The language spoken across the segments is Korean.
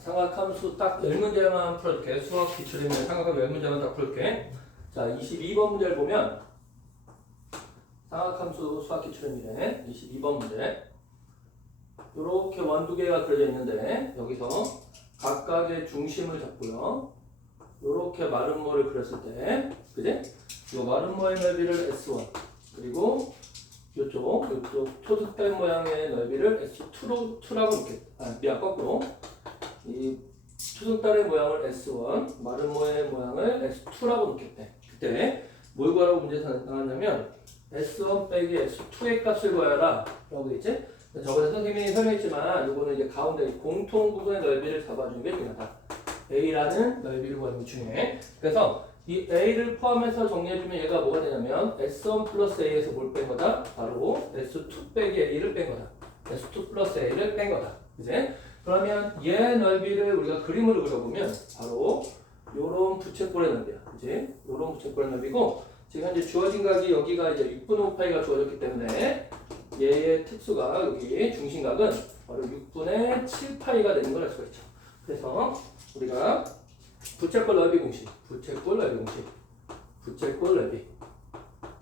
삼각함수 딱 10문제만 풀어줄게. 수학 기출이면 삼각함수 10문제만 딱 풀게. 자, 22번 문제를 보면 삼각함수 수학 기출입니다. 22번 문제. 이렇게 원두 개가 그려져 있는데 여기서 각각의 중심을 잡고요. 이렇게 마름모를 그렸을 때, 그지? 이 마름모의 넓이를 S1 그리고 이쪽 초승달 모양의 넓이를 S2라고 놓겠다. 미안, 거꾸로. 이 초승달의 모양을 S1, 마름모의 모양을 S2라고 놓겠대. 그때 뭘 구하라고 문제에서 나왔냐면 S1 빼기 S2의 값을 구하라 라고 되겠지? 저번에 선생님이 설명했지만 이거는 이제 가운데 공통 부분의 넓이를 잡아주는 게 중요하다. A라는 넓이를 구하는 게 중요해. 그래서 이 A를 포함해서 정리해주면 얘가 뭐가 되냐면 S1 플러스 A에서 뭘 뺀 거다? 바로 S2 빼기 A를 뺀 거다. S2 플러스 A를 뺀 거다. 그치? 그러면 얘 넓이를 우리가 그림으로 그려보면 바로 요런 부채꼴의 넓이야. 그치? 요런 부채꼴의 넓이고 지금 현재 주어진 각이 여기가 이제 6분의 5파이가 주어졌기 때문에 얘의 특수가 여기 중심각은 바로 6분의 7파이가 되는 걸 알 수가 있죠. 그래서 우리가 부채꼴 넓이 공식, 부채꼴 넓이 공식, 부채꼴 넓이.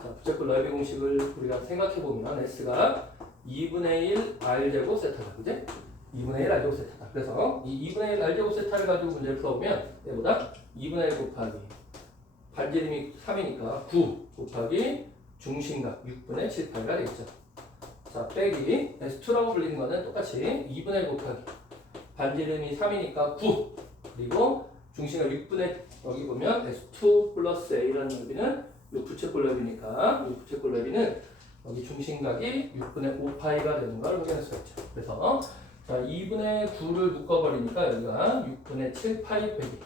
자, 부채꼴 넓이 공식을 우리가 생각해 보면 S가 2분의 1 R제곱 세타다. 그지? 2분의 1 R제곱 세타다. 그래서 이 2분의 1 R제곱 세타를 가지고 문제를 풀어보면 얘보다 2분의 1 곱하기 반지름이 3이니까 9 곱하기 중심각 6분의 7파이가 되겠죠. 자, 빼기 S2라고 불리는 거는 똑같이 2분의 1 곱하기 반지름이 3이니까 9 그리고 중심각 6분의 여기 보면 S2 플러스 A라는 넓이는 이 부채꼴 넓이니까 이 부채꼴 넓이는 여기 중심각이 6분의 5파이가 되는 걸 확인할 수가 있죠. 그래서 자, 2분의 9를 묶어버리니까 여기가 6분의 7파이 빼기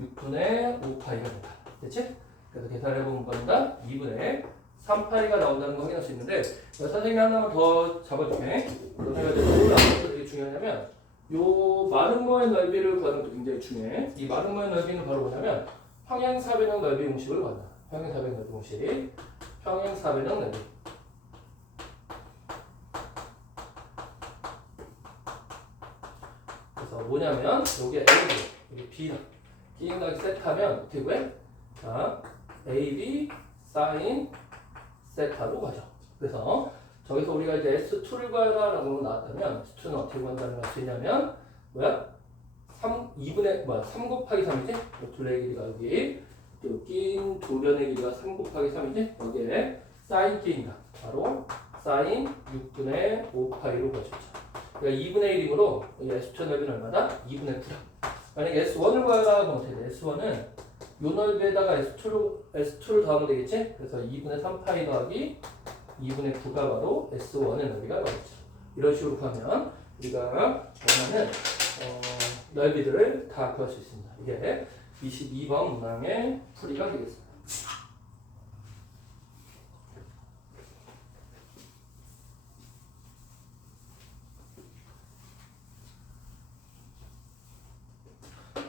6분의 5파이가 된다. 됐지? 그래서 계산해보면 뭐다? 2분의 3파이가 나온다는 거 확인할 수 있는데 선생님이 하나만 더 잡아줄게. 너네가 이제 뭘 알아서 되게 중요하냐면 요 마름모의 넓이를 구하는 것도 굉장히 중요해. 이 마름모의 넓이는 바로 뭐냐면 평행사변형 넓이 공식을 구한다. 평행사변형 넓이 공식. 평행사변형 넓이. 그래서 뭐냐면 요게 A고 여기 B다. 기행각이 세타면 어떻게 구해? 자, AB 사인 세타로 가죠. 그래서 저기서 우리가 이제 S2를 구하라라고 나왔다면 S2는 어떻게 구한다는 걸 수 있냐면 뭐야? 3 곱하기 3이지? 둘레의 길이가 여기 낀 두 변의 길이가 3 곱하기 3이지? 여기에 사인 끼인다. 바로 사인 6분의 5파이로 구해주죠. 그러니까 2분의 1이므로 여기 S2 넓이는 얼마다? 2분의 9다. 만약에 S1을 구하라 하면 어떻게 돼? S1은 요 넓이에다가 S2를 더하면 되겠지? 그래서 2분의 3파이 더하기 2분의 9가 바로 S1의 넓이가 나오겠죠. 이런 식으로 구하면 우리가 원하는 넓이들을 다 구할 수 있습니다. 이게 22번 문항의 풀이가 되겠습니다.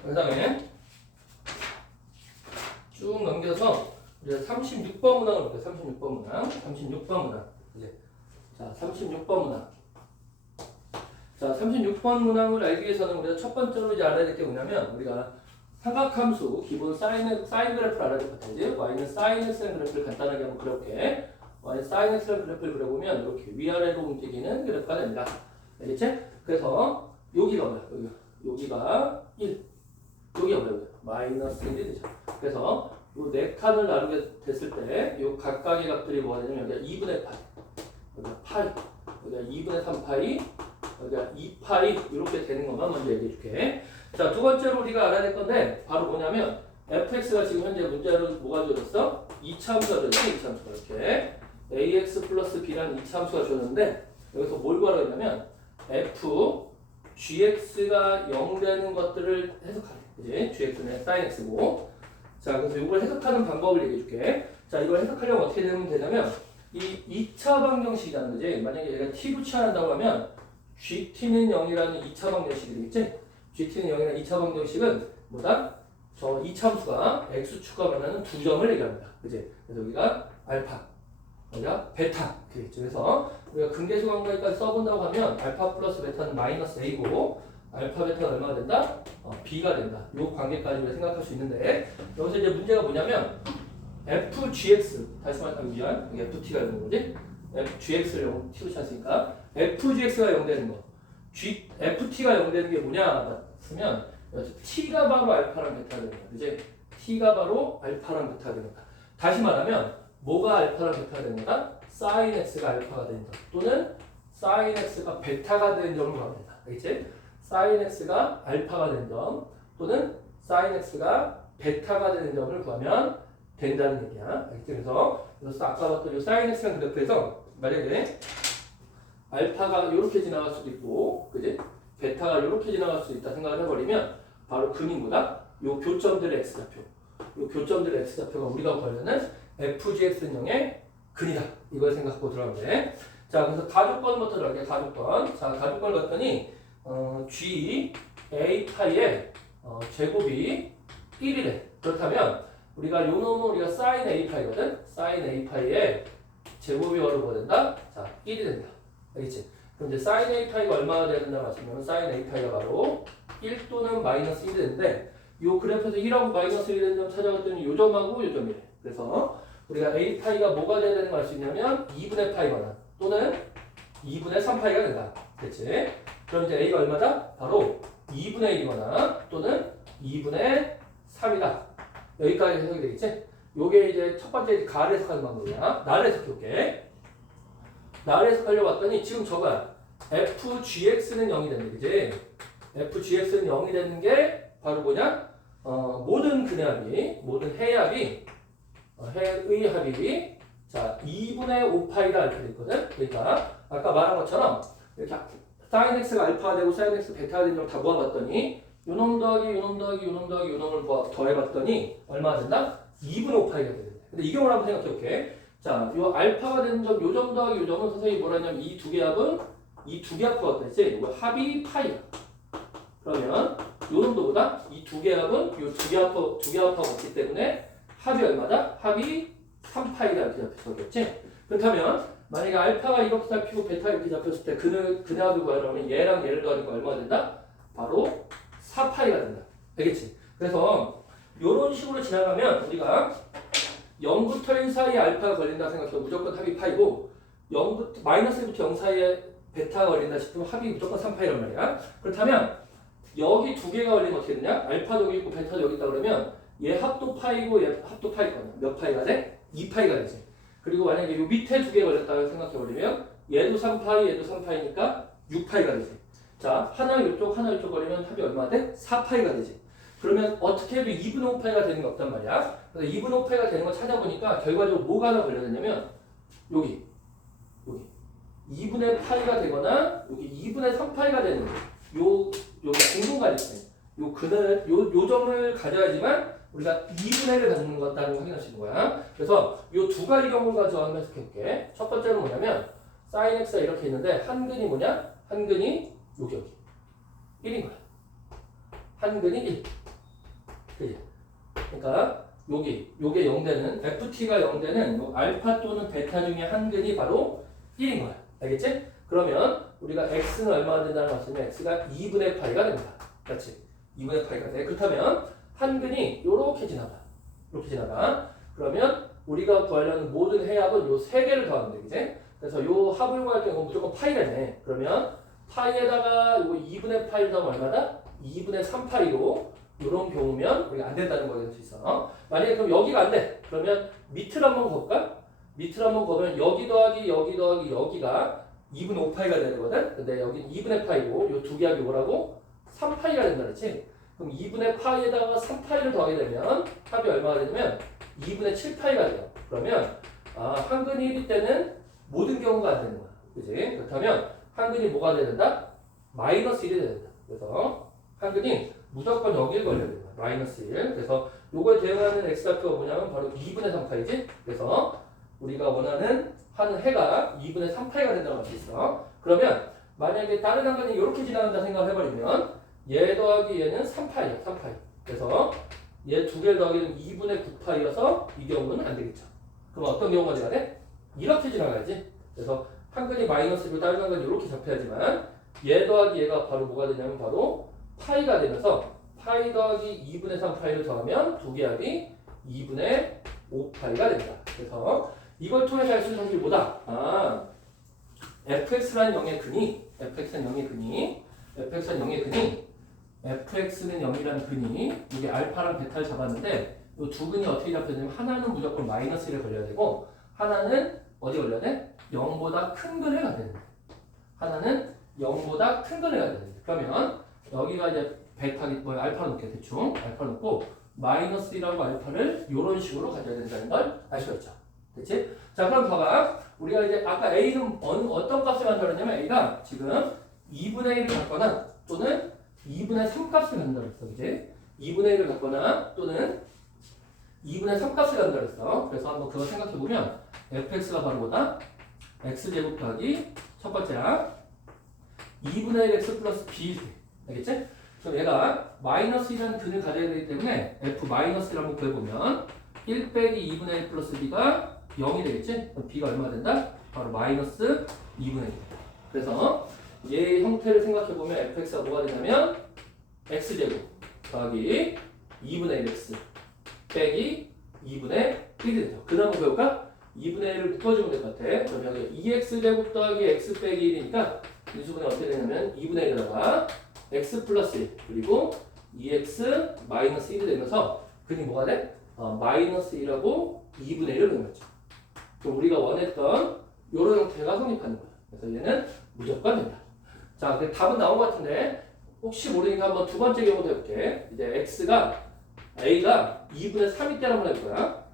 그 다음에 쭉 넘겨서 이제 36번 문항을 볼게요. 36번 문항. 36번 문항. 이제 자, 36번 문항. 자, 36번 문항을 알기 위해서는 우리가 첫 번째로 이제 알아야 될 게 뭐냐면 우리가 삼각함수 기본 사인 그래프를 알아야 될 것 같아요. 이제 y는 사인 x라는 그래프를 간단하게 한번 그려볼게. y는 사인 x라는 그래프를 그려보면 이렇게 위아래로 움직이는 그래프가 됩니다. 알겠지? 그래서 여기가 뭐야? 여기가 1. 여기가 뭐야? 마이너스 1이 되죠. 그래서 요 네 칸을 나누게 됐을 때 요 각각의 값들이 뭐가 되냐면 여기가 2분의 8, 여기가 8, 여기가 2분의 3파이, 여기가 2파이 이렇게 되는 것만 먼저 얘기해 줄게. 자, 두 번째로 우리가 알아야 될 건데 바로 뭐냐면 fx가 지금 현재 문제로 뭐가 주어졌어? 2차함수가 되지? 2차함수가 이렇게 ax 플러스 b라는 2차함수가 주어졌는데 여기서 뭘 구하라고 했냐면 f gx가 0 되는 것들을 해석하래. 그지? gx는 sin x고 자, 그래서 이걸 해석하는 방법을 얘기해 줄게. 자, 이걸 해석하려면 어떻게 되면 되냐면 이 2차 방정식이라는 거지. 만약에 얘가 t로 취한다고 하면 gt는 0이라는 2차 방정식이 되겠지? gt는 0이라는 2차 방정식은 뭐다? 저 2차함수가 x축과 만나는 두 점을 얘기합니다. 그지? 그래서 여기가 알파, 여기가 베타 되겠죠. 그래서 우리가 근계수 관계까지 써본다고 하면 알파 플러스 베타는 마이너스 a고 알파 베타가 얼마가 된다? b가 된다. 이 관계까지 우리가 생각할 수 있는데 여기서 이제 문제가 뭐냐면 fgx 다시 말하면 미안 여기 ft가 있는 거지? fgx를 0 튀우셨으니까 fgx가 0 되는 거 ft가 0 되는 게 뭐냐 쓰면 t가 바로 알파랑 베타가 되는 거야. 그지? t가 바로 알파랑 베타가 되는 거야. 다시 말하면 뭐가 알파랑 베타가 되는 거다? sin x가 알파가 된다. 또는 sin x가 베타가 되는 점을 구하면 된다. 알겠지? sin x가 알파가 된 점 또는 sin x가 베타가 되는 점을 구하면 된다는 얘기야. 알겠지? 그래서 아까 봤던 이 sin x라는 그래프에서 만약에 알파가 이렇게 지나갈 수도 있고, 그지? 베타가 이렇게 지나갈 수도 있다 생각을 해버리면 바로 근인보다 이 교점들의 x좌표, 이 교점들의 x좌표가 우리가 구하려는 fgx는 0의 근이다. 이걸 생각하고 들어가면 돼. 자, 그래서 가족권부터 들어갈게요. 가족권. 자, 가족권을 봤더니 g a 파이의 제곱이 1이래. 그렇다면 우리가 요 놈은 우리가 sin a 파이거든. sin a 파이의 제곱이 뭐가 된다? 자, 1이 된다. 알겠지? 그럼 이제 sin a 파이가 얼마나 돼야 된다고 하시면 sin a 파이가 바로 1 또는 마이너스 1이 되는데 이 그래프에서 1하고 마이너스 1이 되는 점 찾아봤더니 요 점하고 요 점이래. 그래서 우리가 a 파이가 뭐가 돼야 되는 걸 알 수 있냐면 2분의 파이거나 또는 2분의 3파이가 된다. 그렇지? 그럼 이제 a가 얼마다? 바로 2분의 1이거나 또는 2분의 3이다. 여기까지 해석이 되겠지? 요게 이제 첫 번째 가를 해석하는 방법이야. 나를 해석해볼게. 나를 해석하려고 봤더니 지금 저거야. fgx는 0이 된다. 그지? fgx는 0이 되는 게 바로 뭐냐? 모든 근의 모든 해의 합이 해의 합이 자 2분의 5파이가 알파 있거든. 그러니까 아까 말한 것처럼 이렇게 sin x가 알파가 되고 sin x 베타가 되는 걸 다 모아봤더니 요놈 더하기 요놈 더하기 요놈 더하기 요놈을 더해봤더니 얼마가 된다? 2분의 5파이가 되는데. 근데 이 경우를 한번 생각해볼게. 자, 요 알파가 되는 점, 요 점 더하기 요 점은 선생님이 뭐라 했냐면 이 두 개 합은 이 두 개 합과 같았지? 이거 합이 파이야. 그러면 요 놈도보다 이 두 개 합은 요 두 개 합하고 같기 때문에 합이 얼마다? 합이 3파이다 이렇게 잡혔었겠지? 그렇다면 만약에 알파가 이렇게 잡히고 베타 이렇게 잡혔을 때 근의 합을 구하려면 얘랑 얘를 더하니까 얼마가 된다? 바로 4파이가 된다. 알겠지? 그래서 이런 식으로 지나가면 우리가 0부터 1 사이에 알파가 걸린다 생각해도 무조건 합이 파이고 마이너스 1부터 0 사이에 베타가 걸린다 싶으면 합이 무조건 3파이란 말이야. 그렇다면 여기 두 개가 걸리면 어떻게 되냐? 알파도 여기 있고 베타도 여기 있다 그러면 얘 합도 파이고 얘 합도 파이거든. 몇 파이가 돼? 2파이가 되지. 그리고 만약에 요 밑에 두 개 걸렸다고 생각해버리면 얘도 3파이 얘도 3파이니까 6파이가 되지. 자, 하나 이쪽 하나 이쪽 걸리면 합이 얼마 돼? 4파이가 되지. 그러면 어떻게 해도 2분의 5파이가 되는 게 없단 말이야. 그래서 2분의 5파이가 되는 걸 찾아보니까 결과적으로 뭐가 하나 걸려졌냐면 여기 2분의 파이가 되거나 여기 2분의 3파이가 되는 여기 공동관이 있어요. 요 점을 가져야지만 우리가 2분의 1을 갖는 것다라고 확인할 수 있는 거야. 그래서 요 두 가지 경우를 가져서 한번 해석해볼게. 첫 번째는 뭐냐면 sin x가 이렇게 있는데 한 근이 뭐냐? 한 근이 여기 1인 거야. 한 근이 1. 그치? 그러니까 요게 0되는 ft가 0되는 알파 또는 베타 중에 한 근이 바로 1인 거야. 알겠지? 그러면 우리가 x는 얼마나 된다는 걸 봤으면 x가 2분의 파이가 됩니다. 그렇지? 2분의 파이가 돼. 그렇다면 한 근이 요렇게 지나가. 이렇게 지나가. 그러면 우리가 구하려는 모든 해합은 요 세 개를 더하면 돼. 그치? 그래서 요 합을 구할 경우 무조건 파이라네. 그러면 파이에다가 요거 2분의 파이를 더하면 얼마다? 2분의 3파이로 이런 경우면 우리가 안 된다는 걸 알 수 있어. 만약에 그럼 여기가 안 돼. 그러면 밑을 한번 거볼까? 밑을 한번 거면 여기 더하기 여기가 2분의 5파이가 되거든. 근데 여기는 2분의 파이고 요 두 개 합이 뭐라고? 3파이가 된다 그랬지? 그럼 2분의 파이에다가 3파이를 더하게 되면 합이 얼마가 되냐면 2분의 7파이가 돼요. 그러면 한 근이 1일 때는 모든 경우가 안 되는 거야. 그지? 그렇다면 한 근이 뭐가 돼야 된다? 마이너스 1이 돼야 된다. 그래서 한 근이 무조건 여기를 걸려야 된다. 마이너스 1. 그래서 요거에 대응하는 x좌표가 뭐냐면 바로 2분의 3파이지? 그래서 우리가 원하는 한 해가 2분의 3파이가 된다고 할 수 있어. 그러면 만약에 다른 한 근이 이렇게 지나간다 생각을 해버리면 얘 더하기 얘는 3파이야. 3파이. 그래서 얘 두 개를 더하기는 2분의 9파이여서 이 경우는 안 되겠죠. 그럼 어떤 경우가 돼야 돼? 이렇게 지나가야지. 그래서 한 근이 마이너스 1로 다른 한 근이 이렇게 잡혀야지만 얘 더하기 얘가 바로 뭐가 되냐면 바로 파이가 되면서 파이 더하기 2분의 3 파이를 더하면 두 개합이 2분의 5 파이가 됩니다. 그래서 이걸 통해서 알 수 있는 성질이 뭐다? fx라는 0의 근이 fx는 0의 근이 fx는 0의 근이 fx는 0이라는 근이 이게 알파랑 베타를 잡았는데 이 두 근이 어떻게 잡혀지냐면 하나는 무조건 마이너스 1에 걸려야 되고 하나는 어디 걸려야 돼? 0보다 큰 근을 가야 되는데 하나는 0보다 큰 근을 가야 되는데 그러면 여기가 이제 베타기 뭐 알파 놓게 대충 알파 놓고 마이너스 1하고 알파를 이런 식으로 가져야 된다는 걸 알 수가 있죠. 됐지? 자 그럼 봐봐. 우리가 이제 아까 A는 어떤 값을 만들었냐면 A가 지금 2분의 1을 갖거나 또는 2분의 3 값을 만들었어. 그지? 2분의 1을 갖거나 또는 2분의 3 값을 만들었어. 그래서 한번 그거 생각해보면 fx가 바로 뭐다? x제곱 더하기 첫 번째야 2분의 1 x 플러스 b 알겠지? 그럼 얘가 마이너스 1이라는 근을 가져야 되기 때문에 f 마이너스 1을 한번 구해보면 1 빼기 2분의 1 플러스 b가 0이 되겠지? 그럼 b가 얼마 된다? 바로 마이너스 2분의 1. 그래서 얘 형태를 생각해보면 fx가 뭐가 되냐면 x제곱 더하기 2분의 1x 빼기 2분의 1이 되죠. 그 다음 배울까? 2분의 1을 묶어주면 될 것 같아. 그럼 여기 2x제곱 더하기 x 빼기 1이니까 인수분해 어떻게 되냐면 2분의 1에다가 x 플러스 1 그리고 2x 마이너스 1이 되면서 근이 뭐가 돼? 마이너스 1하고 2분의 1을 배웠죠. 그럼 우리가 원했던 이런 형태가 성립하는 거야. 그래서 얘는 무조건 된다. 자, 답은 나온 것 같은데 혹시 모르니까 한번 두 번째 경우도 해볼게. 이제 A가 2분의 3일 때를 한번 해볼 거야.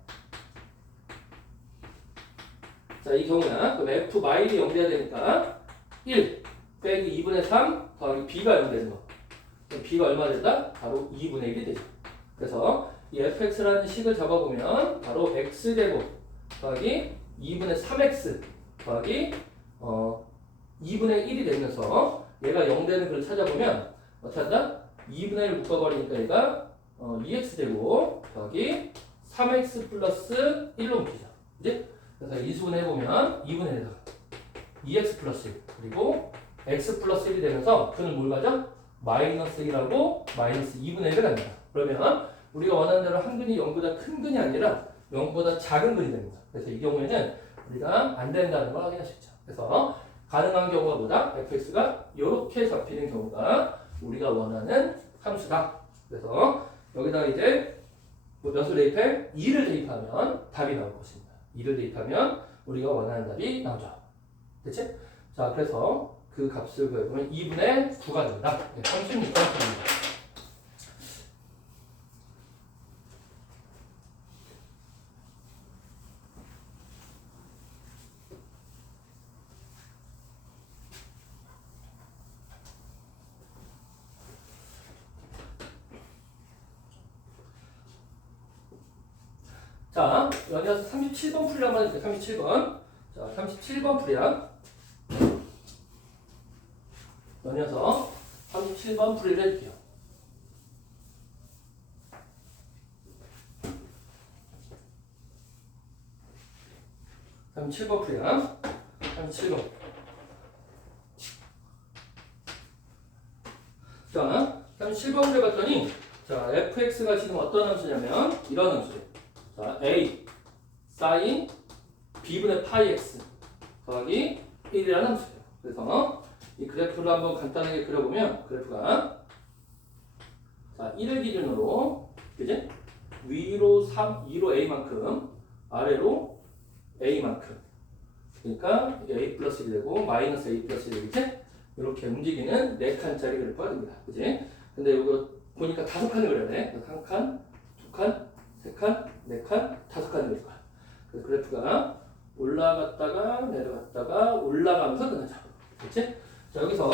자, 이 경우야. 그럼 F 마일이 0 돼야 되니까 1 빼기 2분의 3 더하기 B가 0 되는 거. 그럼 B가 얼마 된다? 바로 2분의 1이 되죠. 그래서 이 fx라는 식을 잡아보면 바로 x제곱 더하기 2분의 3x 더하기 2분의 1이 되면서 얘가 0 되는 걸 찾아보면 어떻게 한다? 2분의 1을 묶어버리니까 얘가 2x제곱 더하기 3x 플러스 1로 묶이죠. 그지? 그래서 이수분해보면 2분의 1에다가 2x 플러스 1 그리고 x 플러스 1이 되면서 그는 뭘 가져? 마이너스 1하고 마이너스 2분의 1을 갑니다. 그러면 우리가 원하는 대로 한 근이 0보다 큰 근이 아니라 0보다 작은 근이 됩니다. 그래서 이 경우에는 우리가 안 된다는 걸 확인할 수 있죠. 그래서 가능한 경우가 뭐다? fx가 이렇게 잡히는 경우가 우리가 원하는 함수다. 그래서 여기다 이제 몇을 대입해? 2를 대입하면 답이 나올 것입니다. 2를 대입하면 우리가 원하는 답이 나오죠. 됐지? 자, 그래서 그 값을 구해보면 2분의 9가 된다. 36번입니다. 자, 연이어서 37번 풀이 한번 해줄게요. 37번. 자, 37번 풀이야. 연이어서 37번 풀이를 해줄게요. 그럼 7번 풀이야. 37번. 자, 37번 풀이 봤더니, 자, fx가 지금 어떤 함수냐면, 이런 함수예요. 자, a sin b분의 파이 x 더하기 1이라는 함수예요. 그래서 이 그래프를 한번 간단하게 그려보면 그래프가 자 1을 기준으로 그지? 위로 2로 a만큼 아래로 a만큼 그러니까 이게 a 플러스 1이 되고 마이너스 a 플러스 1이 되겠지? 이렇게 움직이는 4칸짜리 그래프가 됩니다. 그지? 근데 이거 보니까 5칸을 그려야 돼. 1칸, 2칸, 3칸, 4칸, 5칸 그릴 거야. 그래서 그래프가 올라갔다가 내려갔다가 올라가면서 끝나죠. 그렇지? 자, 여기서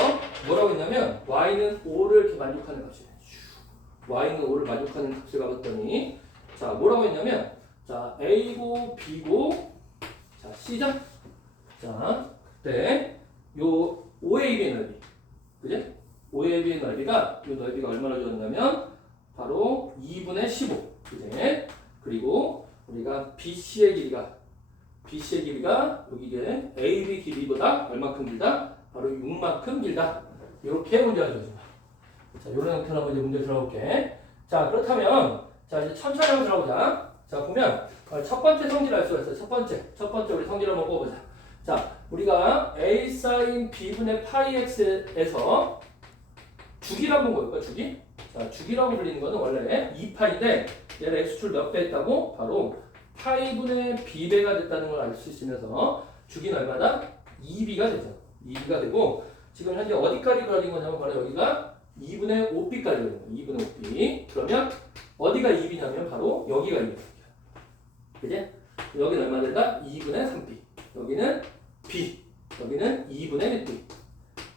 뭐라고 했냐면 y는 5를 이렇게 만족하는 값이에요. y는 5를 만족하는 값을 가봤더니 자, 뭐라고 했냐면 자, a고 b고 자, c죠? 자, 그때 요 OAB의 넓이 그지? OAB의 넓이가 이 넓이가 얼마나 줬냐면 바로 2분의 15 그지? 그리고 우리가 BC의 길이가 여기 이게 AB 길이보다 얼마큼 길다? 바로 6만큼 길다. 이렇게 문제가 주어집니다. 자, 이런 형태로 한번 이제 문제 들어볼게. 자, 그렇다면 자 이제 천천히 한번 들어보자. 자, 보면 첫 번째 성질 알 수가 있어요. 첫 번째 우리 성질 한번 꼽아보자. 자, 우리가 a sin b분의 파이 x에서 주기라고 본 거예요. 주기. 자, 주기라고 불리는 거는 원래 2파인데 얘를 x축을 몇 배 했다고? 바로 파이분의 b배가 됐다는 걸 알 수 있으면서 주기는 얼마다? 2b가 되죠. 2b가 되고 지금 현재 어디까지 그려진 거냐면 바로 여기가 2분의 5b까지 그려진 거예요. 2분의 5b. 그러면 어디가 2b냐면 바로 여기가 2b입니다. 그지? 여기는 얼마 된다? 2분의 3b. 여기는 b. 여기는 2분의 1b.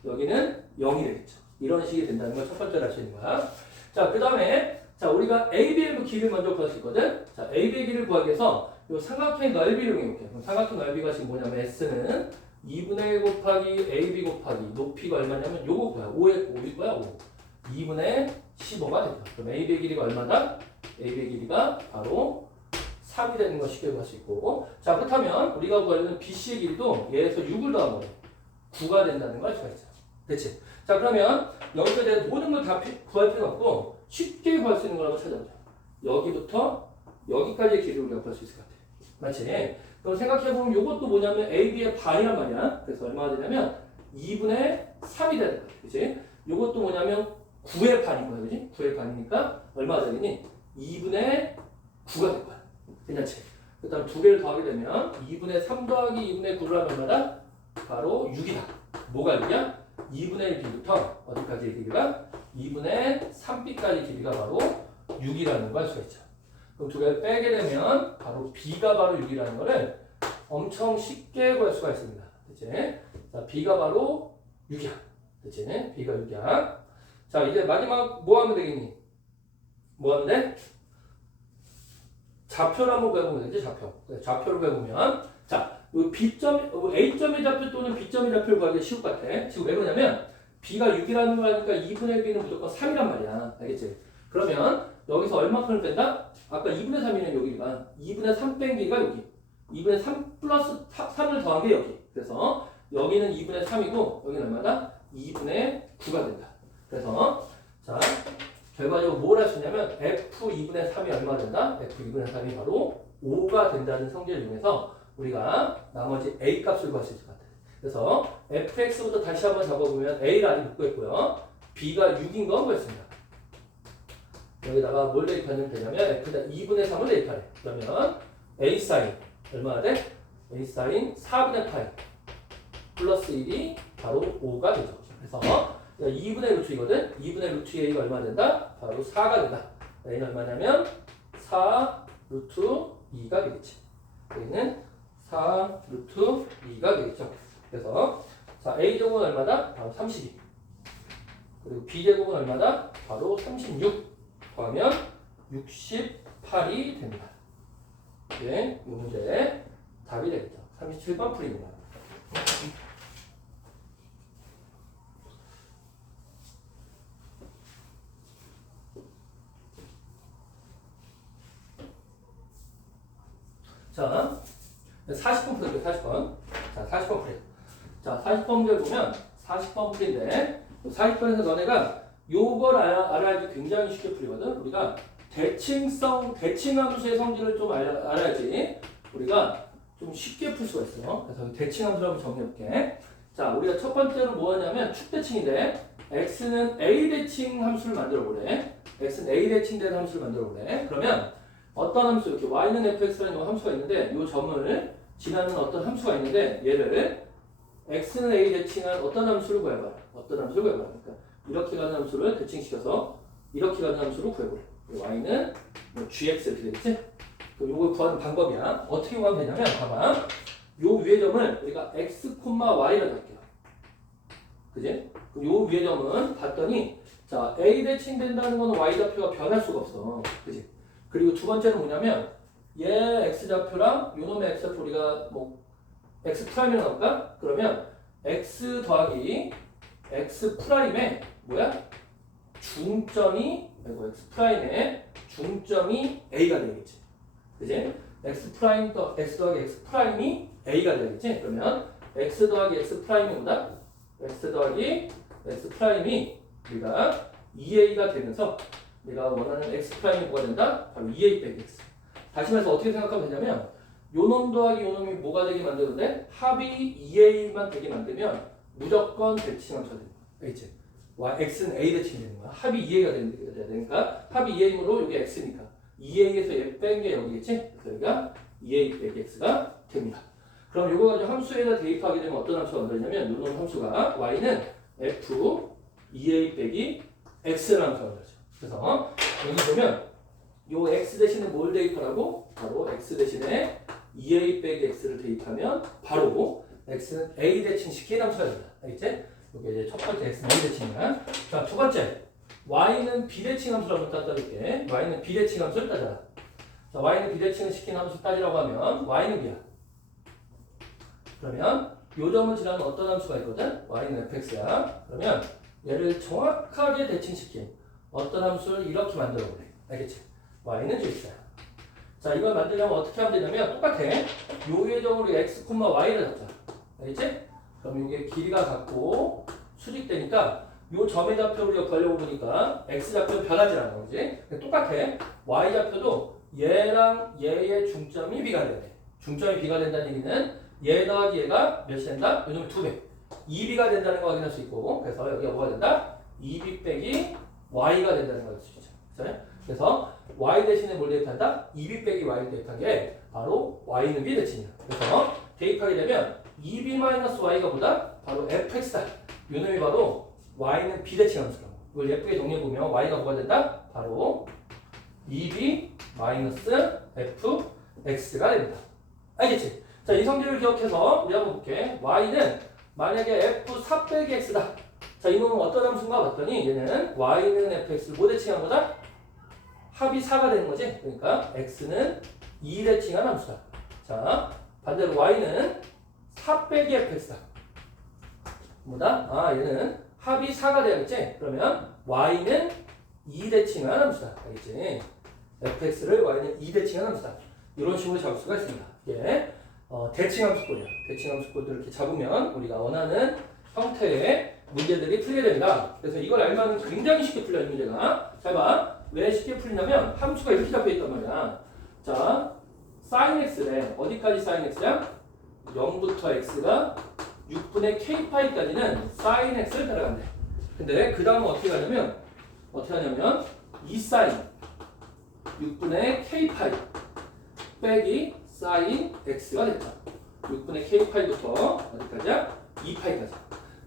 여기는 0이 되겠죠. 이런 식이 된다는 걸 첫 번째로 알 수 있는 거야. 자, 그 다음에 자 우리가 AB의 길이를 먼저 구할 수 있거든. 자, AB의 길이를 구하기 위해서 이 삼각형 넓이를 이용해볼게요. 삼각형 넓이가 지금 뭐냐면 S는 2분의 1 곱하기 AB 곱하기 높이가 얼마냐면 요거 뭐야? 5일 거야? 5. 2분의 15가 된다. 그럼 AB의 길이가 얼마다? AB의 길이가 바로 3이 되는 걸 쉽게 구할 수 있고. 자, 그렇다면 우리가 구하려는 BC의 길이도 얘에서 6을 더하면 9가 된다는 걸 알 수가 있죠. 됐지? 자, 그러면 여기서 내가 모든 걸 다 구할 필요는 없고 쉽게 구할 수 있는 걸 한번 찾아보자. 여기부터 여기까지의 길이를 우리가 구할 수 있을 것 같아. 맞지? 그럼 생각해보면 이것도 뭐냐면 AB의 반이란 말이야. 그래서 얼마가 되냐면 2분의 3이 되는 거야. 그치? 이것도 뭐냐면 9의 반인 거야. 그치? 9의 반이니까 얼마가 되겠니? 2분의 9가 될 거야. 괜찮지? 그 다음 두 개를 더하게 되면 2분의 3 더하기 2분의 9를 하면 얼마다? 바로 6이다. 뭐가 6이야? 2분의 1b부터 어디까지의 길이가? 2분의 3b까지 길이가 바로 6이라는 걸 알 수가 있죠. 그럼 두 개를 빼게 되면 바로 b가 바로 6이라는 거를 엄청 쉽게 구할 수가 있습니다. 그치? 자, b가 바로 6이야. 그치? b가 6이야. 자, 이제 마지막 뭐 하면 되겠니? 뭐 하면 돼? 좌표를 한번 배우면 되지, 좌표. 좌표를 배우면 자, B점, A점의 좌표 또는 B점의 좌표를 구하기 쉬울 것 같아. 지금 왜 그러냐면 B가 6이라는 걸 하니까 2분의 B는 무조건 3이란 말이야. 알겠지? 그러면 여기서 얼마큼을 뺀다? 아까 2분의 3이면 여기가 2분의 3 뺀 게가 여기. 2분의 3 플러스 3을 더한 게 여기. 그래서 여기는 2분의 3이고 여기는 얼마다? 2분의 9가 된다. 그래서 자, 결과적으로 뭘 할 수 있냐면 F 2분의 3이 얼마 된다? F 2분의 3이 바로 5가 된다는 성질을 이용해서 우리가 나머지 A 값을 구할 수 있을 것 같아요. 그래서 fx부터 다시 한번 잡아보면 A를 아직 못 구했고요. B가 6인 건 구했습니다. 여기다가 뭘 대입하면 되냐면 F에다 2분의 3을 대입하래. 그러면 A 사인 얼마나 돼? A 사인 4분의 파이 플러스 1이 바로 5가 되죠. 그래서 2분의 루트이거든? 2분의 루트 A가 얼마 된다? 바로 4가 된다. A는 얼마냐면 4 루트 2가 되겠지. A는 4 루트 2가 되겠죠. 그래서 자, A제곱은 얼마다? 바로 32. 그리고 B제곱은 얼마다? 바로 36. 더하면 68이 됩니다. 네, 이 문제 답이 되겠죠. 37번 풀입니다. 자, 40번 풀이죠. 40번. 자, 40번 풀이. 자, 40번 문제 보면 40번 풀인데 40번에서 너네가 요걸 알아야지 굉장히 쉽게 풀리거든. 우리가 대칭함수의 성질을 좀 알아야지 우리가 좀 쉽게 풀 수가 있어. 그래서 대칭함수를 한번 정리해볼게. 자, 우리가 첫 번째로 뭐 하냐면 축대칭인데 x는 a 대칭 함수를 만들어 보래. x는 a 대칭된 함수를 만들어 보래. 그러면 어떤 함수, 이렇게 y는 fx라는 함수가 있는데 이 점을 지나는 어떤 함수가 있는데 얘를 x는 a 대칭한 어떤 함수를 구해봐. 어떤 함수를 구해봐. 그러니까 이렇게 가는 함수를 대칭시켜서 이렇게 가는 함수를 구해보래. y는 뭐 gx 이렇게 되겠지? 그럼 이걸 구하는 방법이야. 어떻게 구하면 되냐면 봐봐. 요 위의 점을 우리가 x, y라고 할게요. 그지? 그럼 요 위의 점은 봤더니 자 a 대칭된다는 거는 y 좌표가 변할 수가 없어. 그지? 그리고 두 번째는 뭐냐면 얘 x좌표랑 요놈의 x좌표 우리가 뭐 x 프라임이라고 할까? 그러면 x 더하기 x 프라임의 뭐야? 중점이 x 프라임의 중점이 a가 되겠지. 그지? x 프라임 더 x 더하기 x 프라임이 a가 되겠지. 그러면 x 더하기 x 프라임이 뭐다? x 더하기 x 프라임이 우리가 2a가 되면서 내가 원하는 x 프라임이 뭐가 된다? 바로 2a 빼기 x. 다시 말해서 어떻게 생각하면 되냐면 요 놈 더하기 요 놈이 뭐가 되게 만드는데 합이 2a만 되게 만들면 무조건 대칭함수가 됩니다. 알겠지? x는 a 대칭이 되는 거야. 합이 2a가 돼야 되니까 합이 2a이므로 이게 x니까 2a에서 얘 뺀 게 여기겠지? 그래서 여기가 2a 빼기 x가 됩니다. 그럼 이거 가지고 함수에다 대입하게 되면 어떤 함수가 만들어지냐면 요놈 함수가 y는 f 2a 빼기 x라는 함수가 만들어져. 그래서 여기 보면 요 x 대신에 뭘 대입하라고? 바로 x 대신에 2a 빼기 x를 대입하면 바로 x는 a 대칭시킨 함수가 됩니다. 알겠지? 이게 이제 첫 번째 x는 a 대칭이야. 자, 두 번째 y는 비대칭 함수를 한번 따져볼게. y는 비대칭 함수를 따져라. 자, y는 비대칭을 시킨 함수 따지라고 하면 y는 b야. 그러면 요 점을 지나는 어떤 함수가 있거든? y는 fx야. 그러면 얘를 정확하게 대칭시킨 어떤 함수를 이렇게 만들어 보래. 알겠지? y는 gx야. 자, 이걸 만들려면 어떻게 하면 되냐면 똑같아. 요 계정으로 x, y를 잡자. 알겠지? 그럼 이게 길이가 같고 수직되니까 요 점의 좌표를 우리가 구하려고 보니까 x 좌표는 변하지 않아. 그지? 똑같아. y 좌표도 얘랑 얘의 중점이 b가 돼야 돼. 중점이 b가 된다는 얘기는 얘 더하기 얘가 몇이 된다? 요즘은 2배. 2b가 된다는 거 확인할 수 있고, 그래서 여기가 뭐가 된다? 2b 빼기 y가 된다는 걸 알 수 있죠. 그래서 y 대신에 뭘 대입한다? 2b 빼기 y를 대입한 게 바로 y는 b 대칭이야. 그래서 대입하게 되면 2b-y가 뭐다? 바로 fx다. 요 놈이 바로 y는 b 대칭 함수라고. 이걸 예쁘게 정리해보면 y가 뭐가 된다? 바로 2b-fx가 됩니다. 알겠지? 자, 이 성질을 기억해서 우리 한번 볼게. y는 만약에 f4 빼기 x다. 자, 이 놈은 어떤 함수인가 봤더니 얘는 y는 fx를 뭐 대칭한 거다? 합이 4가 되는 거지. 그러니까 x는 2 대칭한 함수다. 자, 반대로 y는 4 빼기 fx다. 뭐다? 아, 얘는 합이 4가 되겠지? 그러면 y는 2 대칭한 함수다. 알겠지? fx를 y는 2 대칭한 함수다. 이런 식으로 잡을 수가 있습니다. 이게 대칭함수꼴이야. 대칭함수꼴도 이렇게 잡으면 우리가 원하는 형태의 문제들이 풀리게 됩니다. 그래서 이걸 알면 굉장히 쉽게 풀려, 이 문제가. 잘 봐. 왜 쉽게 풀리냐면 함수가 이렇게 잡혀있단 말이야. 자, sin x래. 어디까지 sin x야? 0부터 x가 6분의 k파이까지는 sin x를 따라간대. 근데 그 다음은 어떻게 하냐면 2 sin 6분의 k파이 빼기 sin x가 됐죠. 6분의 k파이부터 어디까지야? 2파이까지.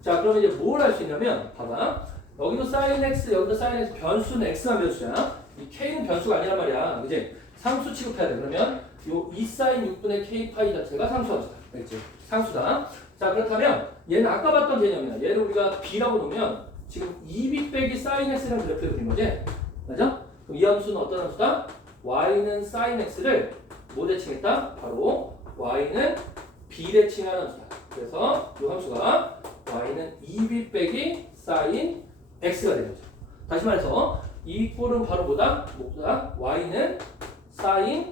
자, 그러면 이제 뭘 할 수 있냐면 봐봐. 여기도 sin x, 여기도 sin x, 변수는 x만 변수야. 이 k는 변수가 아니란 말이야. 그지? 상수 취급해야 돼. 그러면 요 2 sin 6분의 k파이 자체가 상수다. 알겠지? 상수다. 자, 그렇다면 얘는 아까 봤던 개념이야. 얘를 우리가 b라고 놓으면 지금 2b 빼기 sin x라는 그래프를 그린 거지? 맞아? 그럼 이 함수는 어떤 함수다? y는 sin x를 뭐 대칭했다? 바로 y는 b 대칭하는 함수다. 그래서 이 함수가 y는 2b 빼기 sin x가 되는 거죠. 다시 말해서 이 꼴은 바로 뭐다? y는 sin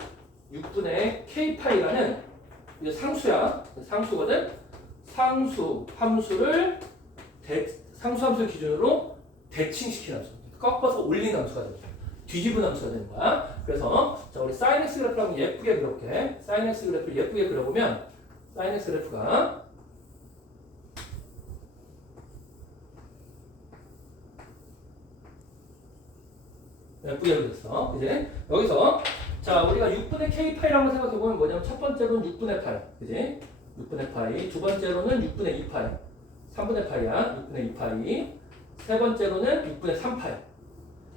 6분의 k파이라는 이제 상수야. 상수거든. 상수 함수를 상수 함수 기준으로 대칭시키는 함수. 꺾어서 올리는 함수가 됩니다. 뒤집은 함수가 되는 거야. 그래서 자, 우리 sin x 그래프를 한번 예쁘게 그려볼게. sin x 그래프를 예쁘게 그려보면 sin x 그래프가 예쁘게 그렸어. 이제 여기서 자, 우리가 6분의 k파이라고 생각해보면 뭐냐면 첫 번째로는 6분의 파이. 그지? 6분의 파이. 두 번째로는 6분의 2파이. 3분의 파이야. 6분의 2파이. 세 번째로는 6분의 3파이.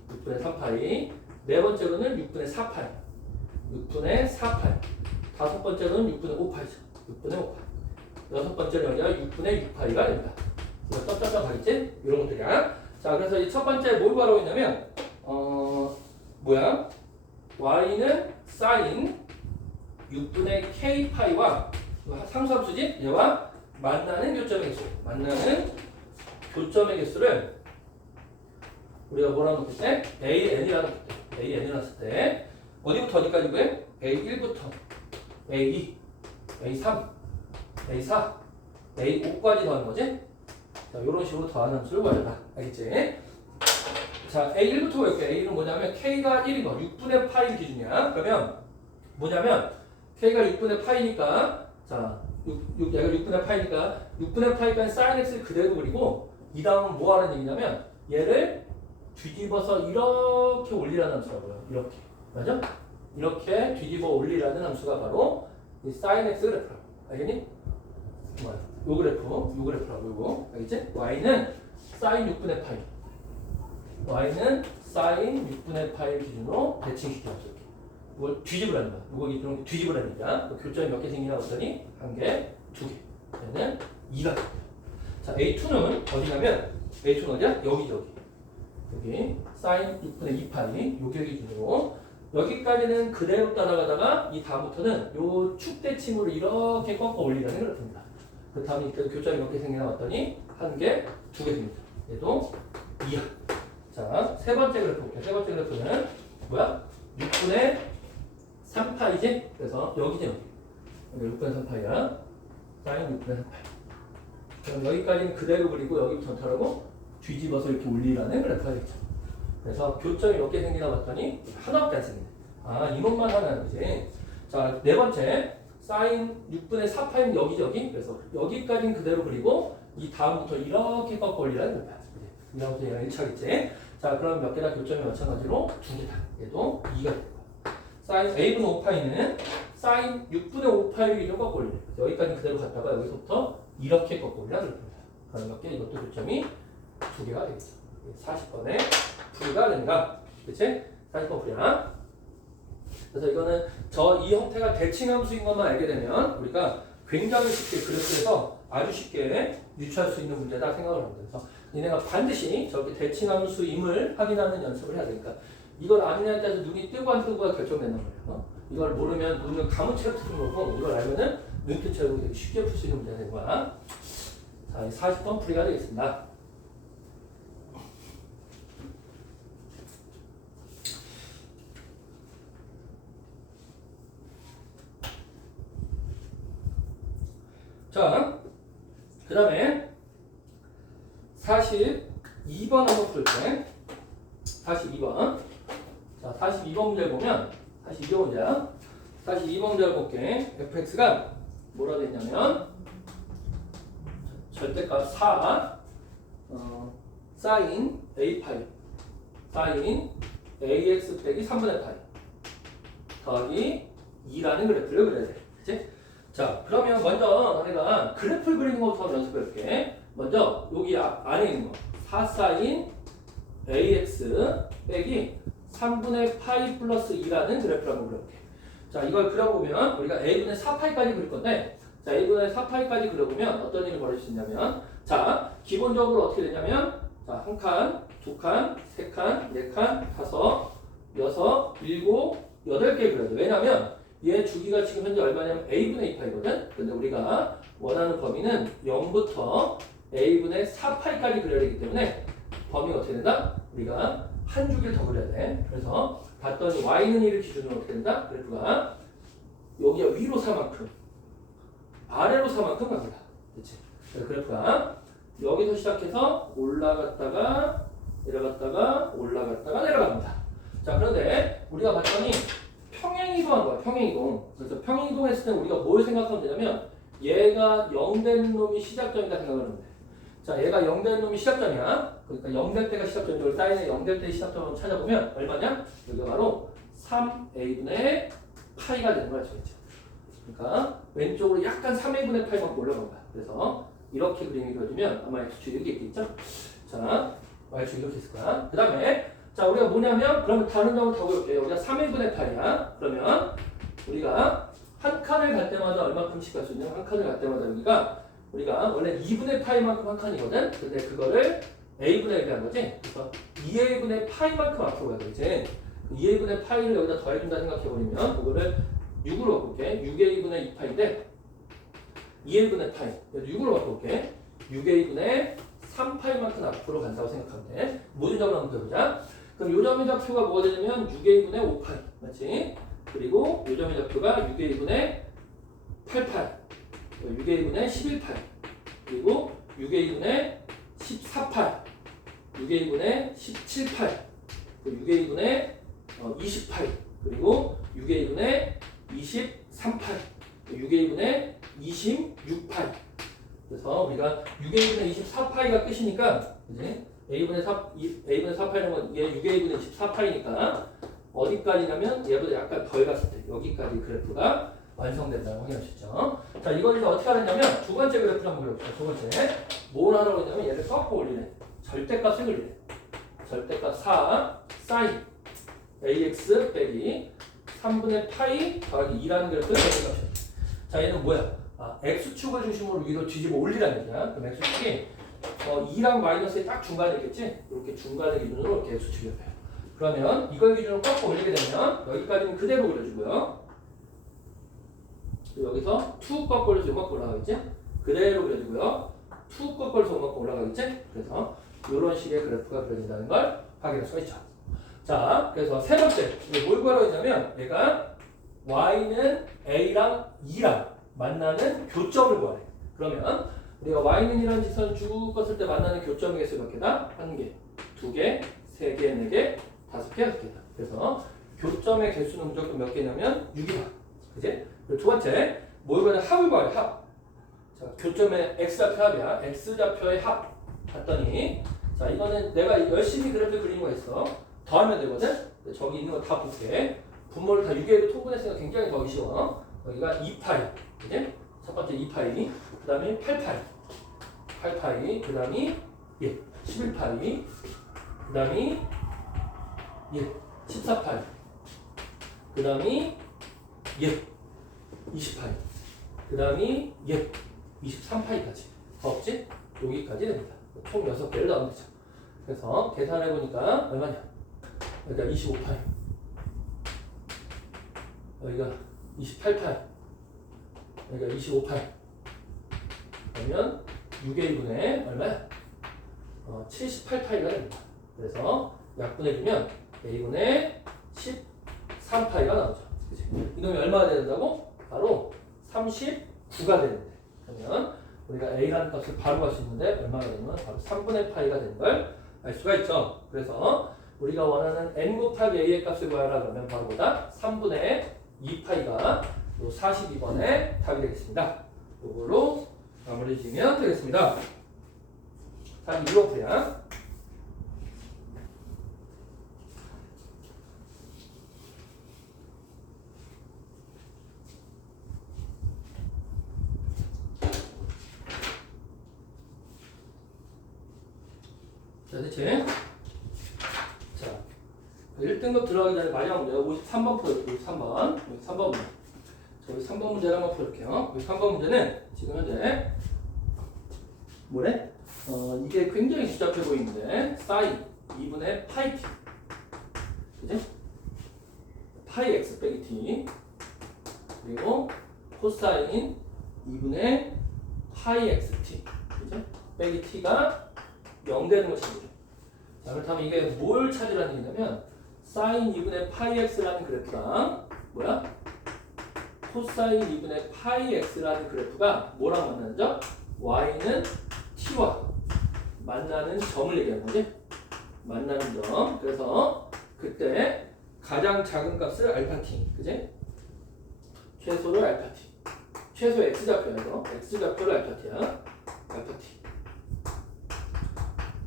6분의 3파이. 네 번째로는 6분의 4파이. 6분의 4파이. 다섯 번째로는 6분의 5파이죠. 6분의 5파이. 여섯 번째는 여기가 6분의 6파이가 됩니다. 이거 쩌쩌쩌 가겠지? 이런 것들이야. 자, 그래서 이 첫 번째 뭘 구하라고 했냐면 y는 sin 6분의 k파이와 상수함수지? 얘와 만나는 교점의 개수. 만나는 교점의 개수를 우리가 뭐라고 놓을 때? AN이라고 놓을 때. AN이라고 했을 때 어디부터 어디까지 구해? A1부터 A2, A3, A4, A5까지 더하는 거지? 자, 이런 식으로 더하는 함수를 구하자. 알겠지? 자, A1부터 볼게요. A는 뭐냐면 K가 1인 거, 6분의 파이 기준이야. 그러면 뭐냐면 K가 6분의 파이니까 자, 얘가 6분의 파이니까 6분의 파이까지 sin x를 그대로 그리고 이 다음은 뭐 하는 얘기냐면 얘를 뒤집어서 이렇게 올리라는 함수라고요. 이렇게. 맞아? 이렇게 뒤집어 올리라는 함수가 바로 이 sin x 그래프라고. 알겠니? 요 그래프라고 요거. 알겠지? y는 sin 6분의 파이. y는 sin 6분의 파이 기준으로 대칭시켜 놨어. 이걸 뒤집으라는 거야. 이거 이런 거 뒤집으라는 얘기야. 교점이 몇 개 생기나 봤더니 한 개, 두 개. 얘는 2가 됩니다. 자, A2는 어디냐면 A2는 어디야? 여기. 여기 sin 6분의 2파이 요게 기준으로 여기까지는 그대로 따라가다가 이 다음부터는 요 축대칭으로 이렇게 꺾어 올리라는 그래프입니다. 그 다음에 교점이 몇 개 생기나 봤더니 한 개, 두 개 됩니다. 얘도 2야. 자, 세 번째 그래프 볼게요. 세 번째 그래프는 뭐야? 6분의 3파이지? 그래서 여기지 여기 6분의 3파이야. sin 6분의 3파이. 그럼 여기까지는 그대로 그리고 여기부터 전체라고 뒤집어서 이렇게 올리라는 그래프가 되겠죠. 그래서 교점이 몇 개 생기나 봤더니 하나밖에 안 생기네. 아, 이놈만 하나는 거지. 자, 네 번째 sin 6분의 4파이는 여기. 그래서 여기까지는 그대로 그리고 이 다음부터 이렇게 꺾어 올리라는 그래프야. 이 다음부터 얘가 1차겠지. 자, 그럼 몇 개다 교점이 마찬가지로 두 개다. 얘도 2가 되고. sin a분의 5파이는 sin 6분의 5파이를 기준 꺾어 올리네. 여기까지 그대로 갔다가 여기서부터 이렇게 꺾어 올리라는 그래프야. 그럼 몇 개? 이것도 교점이 두 개가 되겠죠. 40번에 풀이가 된다. 그치? 40번 풀이야. 그래서 이거는 이 형태가 대칭함수인 것만 알게 되면 우리가 굉장히 쉽게 그래프에서 아주 쉽게 유추할 수 있는 문제다 생각을 합니다. 그래서 니네가 반드시 저렇게 대칭함수임을 확인하는 연습을 해야 되니까 이걸 아느냐에 따라서 눈이 뜨고 안 뜨고가 결정되는 거예요. 이걸 모르면 눈은 감은 채로 뜨는 거고 이걸 알면은 눈뜨채로 되게 쉽게 풀 수 있는 문제가 되는 거야. 자, 40번 풀이가 되겠습니다. 자, 그 다음에 42번 한번 풀게. 42번. 자, 42번 문제를 보면 42번 문제야. 42번 문제를 볼게. fx가 뭐라 됐냐면 절대값 4 sin a파이 sin ax 빼기 3분의 파이 더하기 2라는 그래프를 그려야 돼. 그치? 자, 그러면 먼저 내가 그래프를 그리는 것부터 연습해볼게. 먼저 여기 안에 있는 거 4 sin ax 빼기 3분의 파이 플러스 2라는 그래프를 한번 그려볼게. 자, 이걸 그려보면 우리가 a분의 4파이까지 그릴 건데 자, a분의 4파이까지 그려보면 어떤 일이 벌어질 수 있냐면 자, 기본적으로 어떻게 되냐면 자, 한 칸, 두 칸, 세 칸, 네 칸, 다섯, 여섯, 일곱, 여덟 개 그려야 돼. 왜냐면 얘 주기가 지금 현재 얼마냐면 a분의 2파이거든. 근데 우리가 원하는 범위는 0부터 a분의 4파이까지 그려야 되기 때문에 범위가 어떻게 된다? 우리가 한 주기를 더 그려야 돼. 그래서 봤더니 y는 1을 기준으로 어떻게 된다? 그래프가 여기가 위로 4만큼 아래로 4만큼 갑니다. 그렇지? 그래프가 여기서 시작해서 올라갔다가 내려갔다가 올라갔다가 내려갑니다. 자, 그런데 우리가 봤더니 평행이동한 거야. 평행이동. 그래서 평행이동 했을 때 우리가 뭘 생각하면 되냐면 얘가 0 되는 놈이 시작점이다 생각을 하면 돼. 자, 얘가 0 되는 놈이 시작점이야. 그러니까 0 될 때가 시작점이고 사인의 0 될 때 시작점을 찾아보면 얼마냐? 여기가 바로 3a분의 파이가 되는 거야. 그렇죠? 그러니까 왼쪽으로 약간 3a분의 파이만큼 올라간 거야. 그래서 이렇게 그림이 그려지면 아마 x축이 여기 있겠죠? 자, y축이 이렇게 있을 거야. 그 다음에 자, 우리가 뭐냐면 그러면 다른 점을 다 보여볼게요. 여기가 3a분의 파이야. 그러면 우리가 한 칸을 갈 때마다 얼마큼씩 갈 수 있냐? 한 칸을 갈 때마다 여기가 우리가 원래 2분의 파이만큼 한 칸이거든? 근데 그거를 a분의 1이 한 거지? 그래서 2a분의 파이만큼 앞으로 가야 되지. 2a분의 파이를 여기다 더해준다 생각해버리면 그거를 6으로 바꿀게. 6a분의 2파인데 2a분의 파이 6으로 바꿀게. 6a분의 3파이만큼 앞으로 간다고 생각하면 돼. 모든 점을 한번 배우자. 그럼 요 점의 좌표가 뭐가 되냐면 6a분의 5파이 맞지? 그리고 요 점의 좌표가 6a분의 8파이 6a분의 11파이 그리고 6a분의 14,8 6A분의 17,8 6A분의 28 그리고 6A분의 23,8 6A분의 26,8 그래서 우리가 6A분의 24파이가 끝이니까 이제 A분의 4파이는 얘 6A분의 24파이니까 어디까지냐면 얘보다 약간 덜 갔을 때 여기까지 그래프가 완성된다고 확인할 수 있죠. 자, 이걸 이제 어떻게 하느냐면 두 번째 그래프를 한번 그려봅시다. 두 번째 뭘 하라고 했냐면 얘를 꺾어 올리네. 절대값을 그리네. 절대값 4 사인 AX 빼기 3분의 파이 더하기 2라는 그래프를 절대값이야. 자, 얘는 뭐야? X축을 중심으로 위로 뒤집어 올리라는 얘기야. 그럼 X축이 2랑 마이너스의 딱 중간에 있겠지? 이렇게 중간의 기준으로 이렇게 X축이 돼요. 그러면 이걸 기준으로 꺾어 올리게 되면 여기까지는 그대로 그려주고요. 여기서 2 꺾어 올려서 요만큼 올라가겠지? 그대로 그려주고요. 2 꺾어 올려서 요만큼 올라가겠지? 그래서 이런 식의 그래프가 그려진다는 걸 확인할 수가 있죠. 자, 그래서 세 번째 뭘 구하라고 했냐면 얘가 y는 a랑 2랑 만나는 교점을 구하래. 그러면 우리가 y는 2라는 직선을 쭉 껐을 때 만나는 교점의 개수 몇 개다? 1개, 2개, 3개, 4개, 5개, 6개다. 그래서 교점의 개수는 무조건 몇 개냐면 6이다. 그지? 그리고 두 번째 뭘 구하냐? 합을 구하래. 합. 자, 교점의 x좌표 합이야. x좌표의 합 봤더니 자, 이거는 내가 열심히 그래프 그리는 거 있어. 더하면 되거든? 저기 있는 거 다 볼게. 분모를 다 6개로 통분했으니까 굉장히 더하기 쉬워. 여기가 2파이, 그지? 첫 번째 2파이, 그 다음에 8파이, 8파이, 그 다음이 11파이, 그 다음이 14파이, 그 다음이 20파이, 그 다음이 23파이까지. 더 없지? 여기까지 됩니다. 총 6개를 넣으면 되죠. 그래서 계산해보니까 얼마냐? 여기가 25파이, 여기가 28파이, 여기가 25파이. 그러면 6A분의 얼마야? 78파이가 됩니다. 그래서 약분해주면 A분의 13파이가 나오죠. 그치? 이놈이 얼마가 된다고? 바로 39가 되는데. 그러면 우리가 A라는 값을 바로 갈 수 있는데 얼마가 되냐면 바로 3분의 파이가 되는 걸 알 수가 있죠. 그래서 우리가 원하는 n 곱하기 a의 값을 구하라 그러면 바로 보다 3분의 2파이가 42번의 답이 되겠습니다. 이걸로 마무리 지으면 되겠습니다. 다음 2번이야. 자, 됐지? 자, 1등급 들어가기 전에 마지막 문제가 53번 풀어볼게요. 53번. 여기 3번 문제. 저기 3번 문제를 한번 풀어볼게요. 여기 3번 문제는 지금 현재 뭐래? 이게 굉장히 복잡해 보이는데 사인 2분의 파이 t 그지? 파이 x 빼기 t 그리고 코사인 2분의 파이 xt 그죠? 빼기 t가 0 되는 걸 찾으죠. 자, 그렇다면 이게 뭘 찾으라는 얘기냐면 사인 2분의 파이 x라는 그래프랑 뭐야? 코사인 2분의 파이 x라는 그래프가 뭐랑 만나는죠? y는 t와 만나는 점을 얘기하는 거지? 만나는 점. 그래서 그때 가장 작은 값을 알파 t, 그지? 최소를 알파 t. 최소 x좌표에서 x좌표를 알파 t야. 알파 t.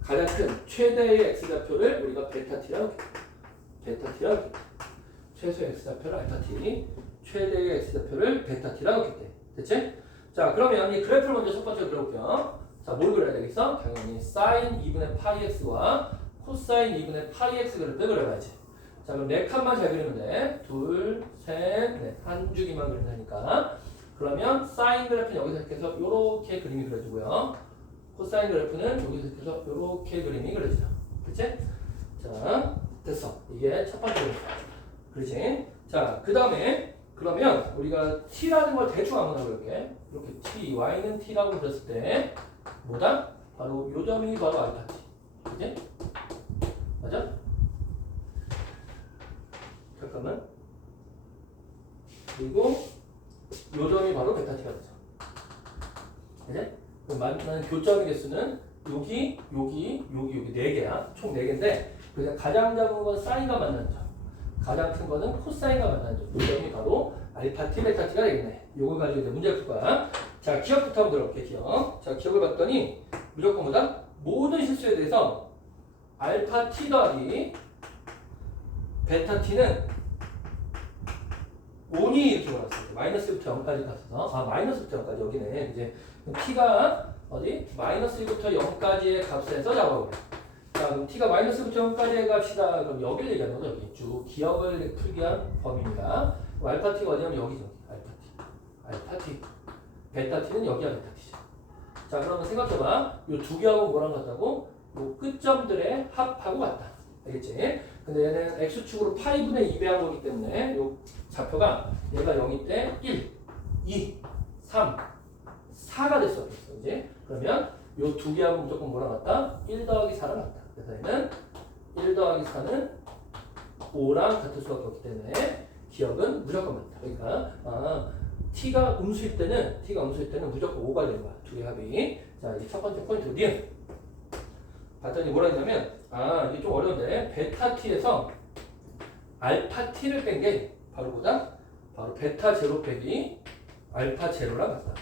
가장 큰 최대의 x좌표를 우리가 베타 t라고 해. 베타 t라고 해. 최소 x좌표를 알파 t, 최대의 x좌표를 베타 t라고 했대. 됐지? 자, 그러면 이 그래프를 먼저 첫 번째로 그려볼게요. 자, 뭘 그려야 되겠어? 당연히 사인 2분의 파이 x와 코사인 2분의 파이 x 그래프를 그려야지. 자, 그럼 네 칸만 잘 그리면 돼. 둘, 셋, 넷. 한 주기만 그린다니까. 그러면 사인 그래프는 여기서 이렇게 해서 이렇게 그림이 그려지고요. 코사인 그래프는 여기서 이렇게 해서 이렇게 그림이 그려지죠. 그치? 자, 됐어. 이게 첫 번째 그래프. 그렇지? 자, 그 다음에 그러면 우리가 t라는 걸 대충 한번 해볼게. 이렇게 t, y는 t라고 그렸을 때 뭐다? 바로 요 점이 바로 알파 t. 그치? 맞아? 잠깐만. 그리고 요 점이 바로 베타 t가 되죠. 그치? 그럼 만나는 교점의 개수는 여기 네 개야. 총 네 개인데 그냥 가장 작은 건 사인과 만나는 점, 가장 큰 거는 코사인과 만나는 점. 이 점이 바로 알파 t, 베타 t가 되겠네. 요걸 가지고 이제 문제를 풀 거야. 자, 기억부터 한번 들어볼게. 기억. 자, 기억을 봤더니 무조건 뭐다? 모든 실수에 대해서 알파 t 더하기 베타 t는 5니 이렇게 몰았어요. 마이너스부터 0까지 갔어서 마이너스부터 0까지 여기네. 이제 t가 어디? 마이너스 1부터 0까지의 값에서 잡아보래. 자, 그럼 t가 마이너스부터 0까지의 값이다. 그럼 여기를 얘기하는 거죠. 여기 쭉 기억을 풀기 위한 범위입니다. 알파 t가 어디냐면 여기죠. 알파 t. 베타 t는 여기야 베타 t죠. 자, 그러면 생각해봐. 이 두 개하고 뭐랑 같다고? 이 끝점들의 합하고 같다. 알겠지? 근데 얘는 x축으로 파이 분의 2 배한 거기 때문에 이 좌표가 얘가 0일 때 1, 2, 3, 4가 될 수가 있어. 이제 그러면 이 두 개하고 무조건 뭐랑 같다? 1 더하기 4랑 같다. 그래서 얘는 1 더하기 4는 5랑 같을 수밖에 없기 때문에 기억은 무조건 맞다. 그러니까 t가 음수일 때는 무조건 5가 되는 거야. 두 개 합이. 자, 이제 첫 번째 포인트 니은. 봤더니 뭐라 했냐면 이게 좀 어려운데 베타 t에서 알파 t를 뺀 게 바로 뭐다? 바로 베타 제로 빼기 알파 제로랑 같다.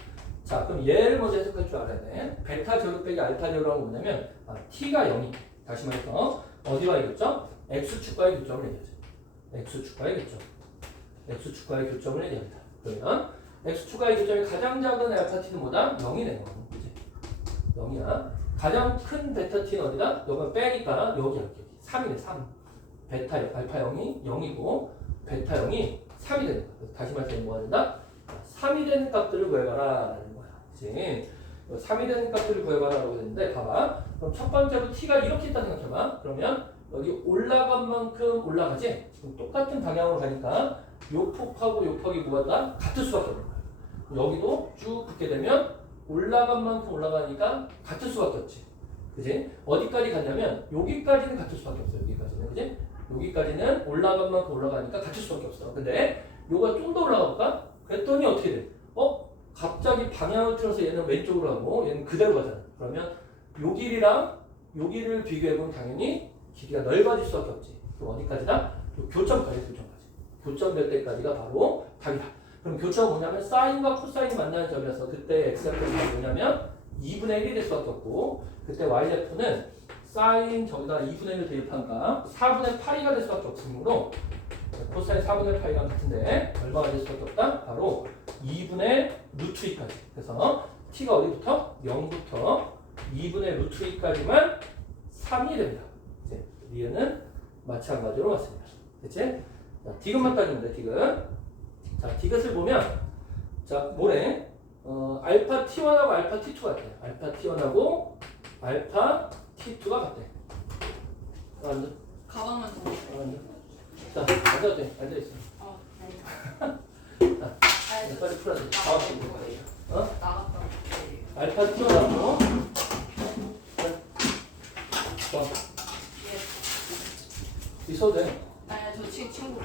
자, 그럼 얘를 먼저 해석할 줄 알아야 돼. 베타 제로 빼기 알파 제로라는 건 뭐냐면 t가 0이 다시 말해서 어디와의 교점? x축과의 교점을 얘기하죠. x축과의 교점을 얘기합니다. 그러면 x축과의 교점이 가장 작은 알파 t는 뭐다? 0이네. 그치? 0이야. 가장 큰 베타 t는 어디다? 여기가 빼니까 여기야. 3이네. 3. 베타 알파 0이 0이고 베타 0이 3이 되는 거야. 다시 말해서 뭐가 된다? 3이 되는 값들을 구해봐라 라는 거야. 그치? 3이 되는 값들을 구해봐라 라고 했는데 봐봐. 그럼 첫 번째로 t가 이렇게 있다 생각해봐. 그러면 여기 올라간 만큼 올라가지? 그럼 똑같은 방향으로 가니까 요 폭하고 요 폭이 뭐가 같을 수밖에 없는 거야. 여기도 쭉 붙게 되면 올라간 만큼 올라가니까 같을 수밖에 없지. 그지? 어디까지 갔냐면 여기까지는 같을 수밖에 없어. 여기까지는. 그지? 여기까지는 올라간 만큼 올라가니까 같을 수밖에 없어. 근데 요가 좀 더 올라가 볼까? 그랬더니 어떻게 돼? 갑자기 방향을 틀어서 얘는 왼쪽으로 가고 얘는 그대로 가잖아. 그러면 요 길이랑 요 길이를 비교해보면 당연히 길이가 넓어질 수밖에 없지. 그럼 어디까지다? 교점까지. 교점될 때까지가 바로 답이다. 그럼 교점은 뭐냐면 사인과 코사인이 만나는 점이라서 그때 x좌표는 뭐냐면 2분의 1이 될 수밖에 없고 그때 y좌표는 사인 저기다 2분의 1을 대입한가 4분의 8이가 될 수밖에 없으므로 코사인 4분의 8이랑 같은데 얼마가 될 수밖에 없다? 바로 2분의 루트 2까지. 그래서 t가 어디부터? 0부터 2분의 루트 2까지만 3이 됩니다. 이제 리은은 마찬가지로 맞습니다. 그치? 자, 디귿만 따지면 돼, 디귿. 자, 디귿을 보면 자, 뭐래? 알파 t1하고 알파 t2 같아. 알파 t1하고 알파 t2가 같대. 앉아. 가방만 더. 앉아. 자, 앉아도 돼. 앉아있어. 네. 자, 빨리 풀어야 돼. 나갔다. 알파 t1하고 자, 있어도 돼. 아니, 저 친구.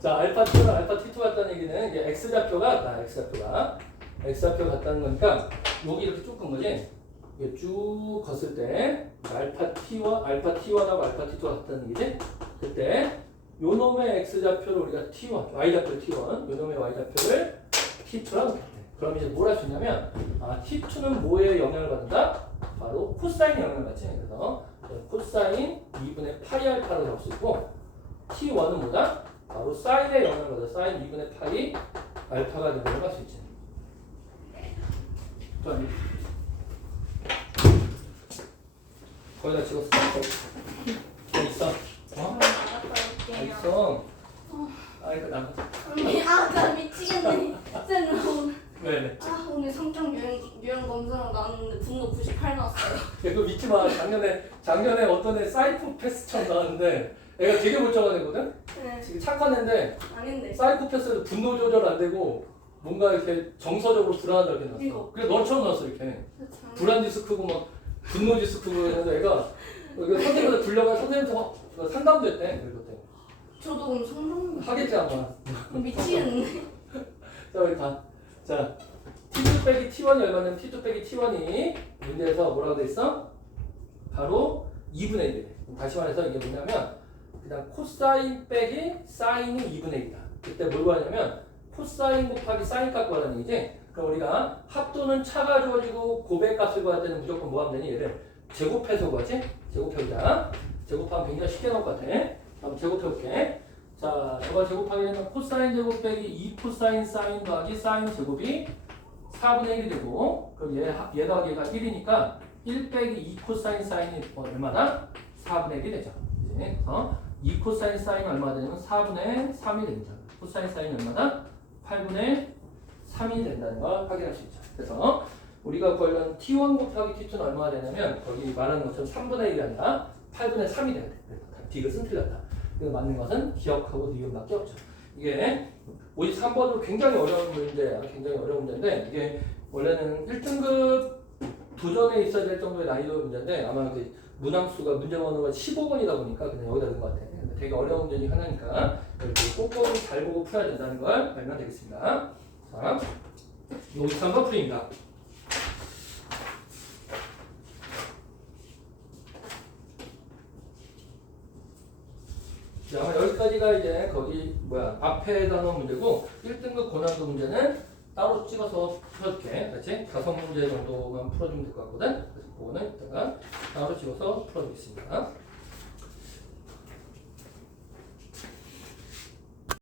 자, 알파 t랑 알파 t2 같다는 얘기는 이게 x좌표가 같다. x좌표가 같다는 거니까 여기 이렇게 쭉 간 거지. 이게 쭉 걷을 때 알파 t1하고 알파 t2가 같다는 얘기지. 그때 요 놈의 x좌표를 우리가 t1, y좌표 t1, 요 놈의 y좌표를 t2라고 했대. 그럼 이제 뭘 할 수 있냐면 t2는 뭐에 영향을 받는다? 바로 코사인에 영향을 받지. 그래서 코사인 2분의 파이 알파로 잡을 수 있고 t1은 뭐다? 바로 사인에 영향을 받아. 사인 2분의 파이 알파가 되는 걸 볼 수 있지. 또 아니. 거의 다 찍었어. 있어. 있어. 이거 나. 나 미치겠네. 쌤 왜? 오늘 성적 유형 검사랑 나왔는데 분노 98 나왔어요. 그거 믿지 마. 작년에 어떤 애 사이코패스처럼 나왔는데 애가 되게 멀쩡한 애거든. 네. 지금 착한 애인데 아닌데. 사이코패스도 분노 조절 안 되고 뭔가 이렇게 정서적으로 불안하다 이렇게 나왔어. 이거. 그래 너처럼 나왔어 이렇게. 불안 디스크고 막 분노 디스크고 했는데 애가 선생님한테 불려가 선생님한테 상담도 했대. 그때. 저도 그럼 성적 하겠지 아마. 미치겠네. 자 우리 다. 자 T2 빼기 T1이 얼마냐면 T2 빼기 T1이 문제에서 뭐라고 돼 있어? 바로 2분의 1이래. 다시 말해서 이게 뭐냐면 그냥 코사인 빼기 사인이 2분의 1이다. 그때 뭘 구하냐면 코사인 곱하기 사인 값 구하라는 얘기지. 그럼 우리가 합도는 차가 주어지고 곱의 값을 구할 때는 무조건 뭐 하면 되니? 얘를 제곱해서 구하지? 제곱해보자. 제곱하면 굉장히 쉽게 나올 것 같아. 한번 제곱해볼게. 자, 저걸 제곱하게 되면 코사인 제곱 빼기 2 코사인 사인 더하기 사인 제곱이 4분의 1이 되고, 그럼 얘 더하기 얘가 1이니까 1 빼기 2 코사인 사인이 얼마나? 4분의 1이 되죠. 이제 그래서 2 코사인 사인이 얼마나 되냐면 4분의 3이 됩니다. 코사인 사인이 얼마나? 8분의 3이 된다는 걸 확인할 수 있죠. 그래서 우리가 구하려는 T1 곱하기 T2는 얼마나 되냐면 거기 말하는 것처럼 3분의 1이 아니라 8분의 3이 돼야 돼. 디귿은 틀렸다. 이거 맞는 것은 기억하고 니은밖에 없죠. 이게 53번으로 굉장히 어려운 문제야. 굉장히 어려운 문제인데 이게 원래는 1등급 도전에 있어야 될 정도의 난이도 문제인데 아마 그 문항수가 문제 번호가 15번이다 보니까 그냥 여기다 넣은 것 같아. 되게 어려운 문제 중 하나니까 이렇게 꼼꼼히 잘 보고 풀어야 된다는 걸 알면 되겠습니다. 자, 53번 풀이입니다. 자, 아마 여기까지가 이제 거기 앞에다 놓은 문제고 1등급 고난도 문제는 따로 찍어서 풀어줄게. 그렇지? 5문제 정도만 풀어주면 될 것 같거든. 그래서 그거는 이따가 따로 찍어서 풀어주겠습니다.